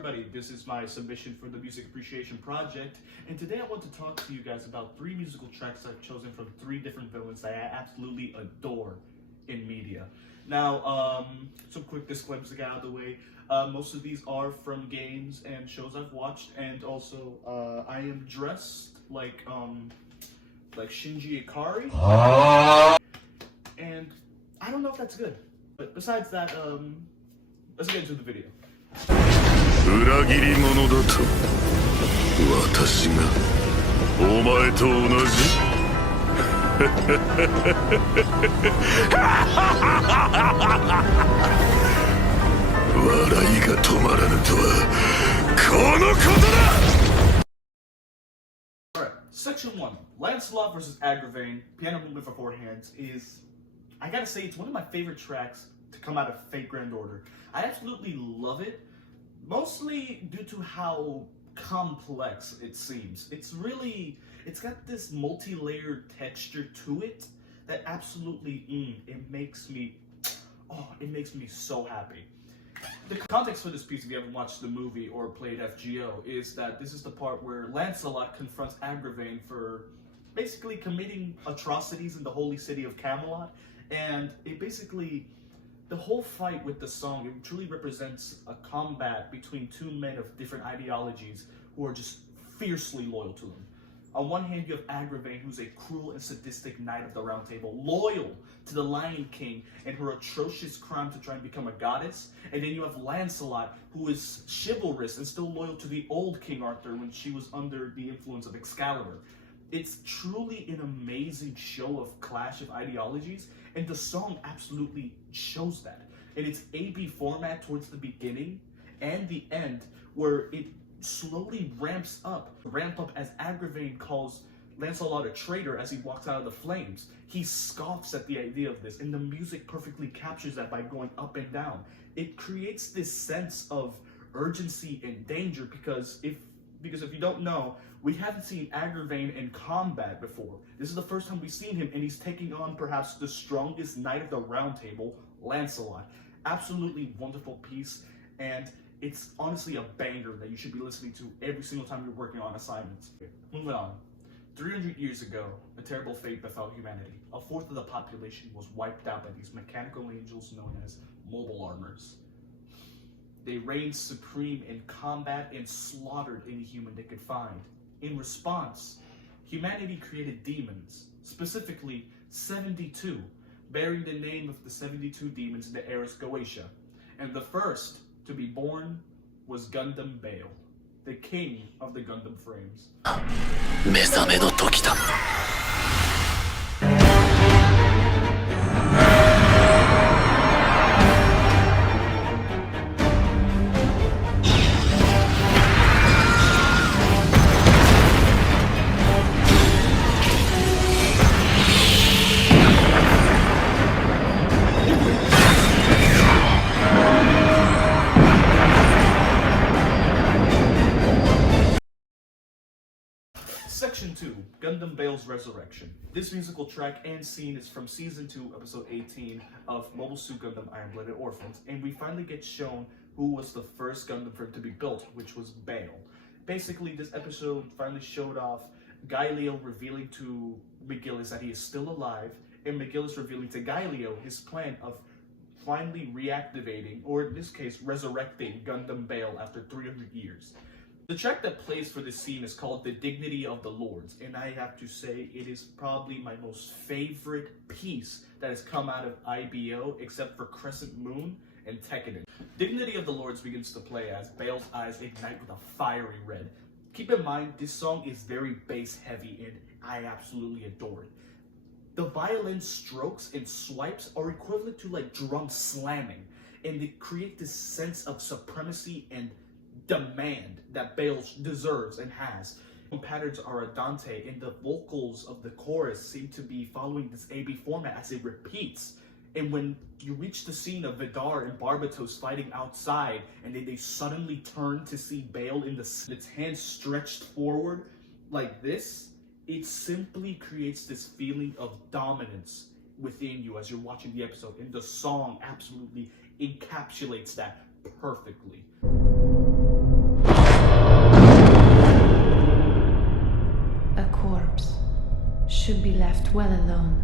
everybody, this is my submission for the Music Appreciation Project, and today I want to talk to you guys about 3 musical tracks I've chosen from 3 different villains that I absolutely adore in media. Now, some quick disclaimers to get out of the way. Most of these are from games and shows I've watched, and also I am dressed like Shinji Ikari, and I don't know if that's good. But besides that, let's get into the video. 裏切り者だと私がお前と同じ笑いが止まらぬとはこのことだ Alright, section 1. Lancelot vs. Agravain, Piano Movement for 4 Hands is, I gotta say, it's one of my favorite tracks to come out of Fate Grand Order. I absolutely love it. Mostly due to how complex it seems. It's got this multi-layered texture to it that absolutely, it makes me so happy. The context for this piece, if you haven't watched the movie or played FGO, is that this is the part where Lancelot confronts Agravain for basically committing atrocities in the holy city of Camelot, and it basically, the whole fight with the song, it truly represents a combat between 2 men of different ideologies who are just fiercely loyal to him. On one hand, you have Agravain, who's a cruel and sadistic knight of the Round Table, loyal to the Lion King and her atrocious crime to try and become a goddess. And then you have Lancelot, who is chivalrous and still loyal to the old King Arthur when she was under the influence of Excalibur. It's truly an amazing show of clash of ideologies, and the song absolutely shows that. In its AB format towards the beginning and the end, where it slowly ramp up as Agravain calls Lancelot a traitor as he walks out of the flames. He scoffs at the idea of this, and the music perfectly captures that by going up and down. It creates this sense of urgency and danger because if you don't know, we haven't seen Agravain in combat before. This is the first time we've seen him, and he's taking on perhaps the strongest knight of the Round Table, Lancelot. Absolutely wonderful piece, and it's honestly a banger that you should be listening to every single time you're working on assignments. Moving on. 300 years ago, a terrible fate befell humanity. A fourth of the population was wiped out by these mechanical angels known as mobile armors. They reigned supreme in combat and slaughtered any human they could find. In response, humanity created demons, specifically 72, bearing the name of the 72 demons in the Eris Goetia. And the first to be born was Gundam Bale, the king of the Gundam frames. 目覚めの時だ Section 2, Gundam Bale's Resurrection. This musical track and scene is from Season 2, Episode 18 of Mobile Suit Gundam Iron-Blooded Orphans, and we finally get shown who was the first Gundam frame to be built, which was Bale. Basically, this episode finally showed off Gaelio revealing to McGillis that he is still alive, and McGillis revealing to Gaelio his plan of finally reactivating, or in this case, resurrecting Gundam Bale after 300 years. The track that plays for this scene is called The Dignity of the Lords, and I have to say it is probably my most favorite piece that has come out of IBO except for Crescent Moon and Tekkadan. Dignity of the Lords begins to play as Bale's eyes ignite with a fiery red. Keep in mind, this song is very bass heavy and I absolutely adore it. The violin strokes and swipes are equivalent to like drum slamming, and they create this sense of supremacy and demand that Bale deserves and has. The patterns are andante, and the vocals of the chorus seem to be following this AB format as it repeats. And when you reach the scene of Vidar and Barbatos fighting outside, and then they suddenly turn to see Bale in its hands stretched forward like this, it simply creates this feeling of dominance within you as you're watching the episode, and the song absolutely encapsulates that perfectly. best well alone.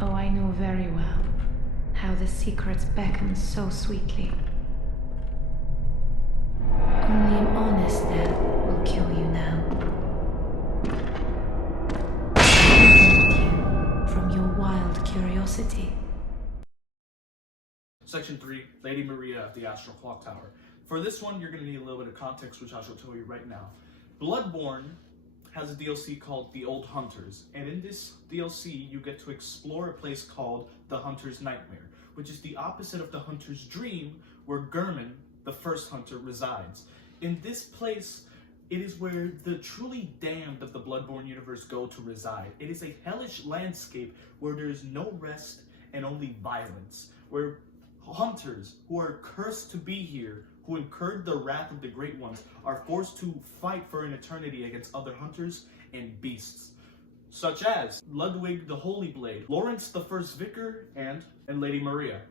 Oh, I know very well how the secrets beckon so sweetly. Only an honest death will kill you now. You from your wild curiosity. Section 3, Lady Maria of the Astral Clock Tower. For this one, you're going to need a little bit of context, which I shall tell you right now. Bloodborne has a DLC called The Old Hunters, and in this DLC, you get to explore a place called the Hunter's Nightmare, which is the opposite of the Hunter's Dream, where Gehrman, the first hunter, resides. In this place, it is where the truly damned of the Bloodborne universe go to reside. It is a hellish landscape where there is no rest and only violence, where hunters who are cursed to be here, who incurred the wrath of the Great Ones, are forced to fight for an eternity against other hunters and beasts, such as Ludwig the Holy Blade, Lawrence the First Vicar, and Lady Maria.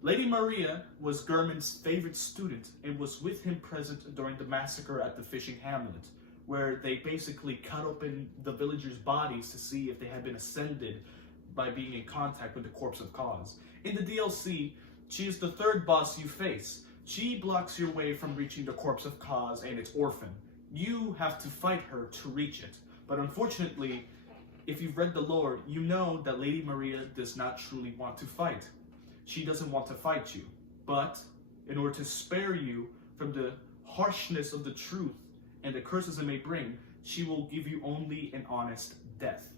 Lady Maria was Gehrman's favorite student and was with him present during the massacre at the fishing hamlet, where they basically cut open the villagers' bodies to see if they had been ascended by being in contact with the corpse of Kaz. In the DLC, she is the third boss you face. She blocks your way from reaching the corpse of Kaz and its orphan. You have to fight her to reach it. But unfortunately, if you've read the lore, you know that Lady Maria does not truly want to fight. She doesn't want to fight you. But in order to spare you from the harshness of the truth and the curses it may bring, she will give you only an honest death.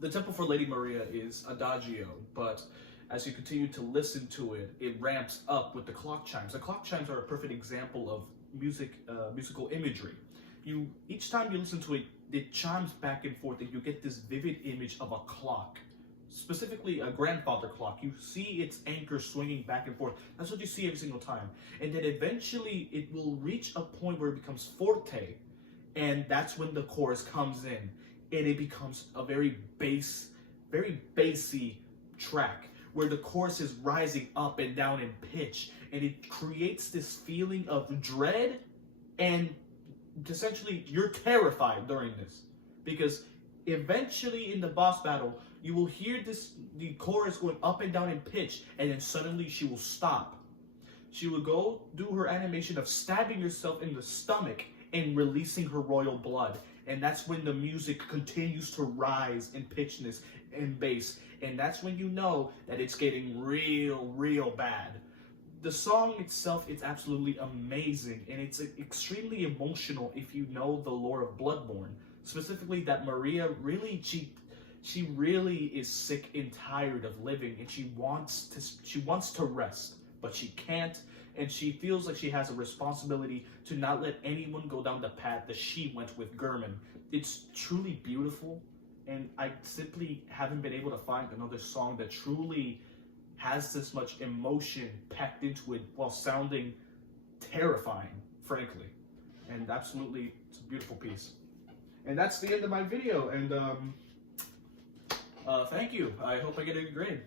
The temple for Lady Maria is Adagio, but as you continue to listen to it, it ramps up with the clock chimes. The clock chimes are a perfect example of musical imagery. Each time you listen to it, it chimes back and forth, and you get this vivid image of a clock, specifically a grandfather clock. You see its anchor swinging back and forth. That's what you see every single time. And then eventually it will reach a point where it becomes forte, and that's when the chorus comes in. And it becomes a very bassy track where the chorus is rising up and down in pitch, and it creates this feeling of dread, and essentially you're terrified during this, because eventually in the boss battle you will hear the chorus going up and down in pitch, and then suddenly she will stop. She will go do her animation of stabbing herself in the stomach and releasing her royal blood. And that's when the music continues to rise in pitchness and bass. And that's when you know that it's getting real bad. The song itself is absolutely amazing, and it's extremely emotional if you know the lore of Bloodborne. Specifically that Maria she really is sick and tired of living, and she wants to rest, but she can't. And she feels like she has a responsibility to not let anyone go down the path that she went with Gehrman. It's truly beautiful, and I simply haven't been able to find another song that truly has this much emotion packed into it while sounding terrifying, frankly. And absolutely, it's a beautiful piece. And that's the end of my video, and thank you. I hope I get a good grade.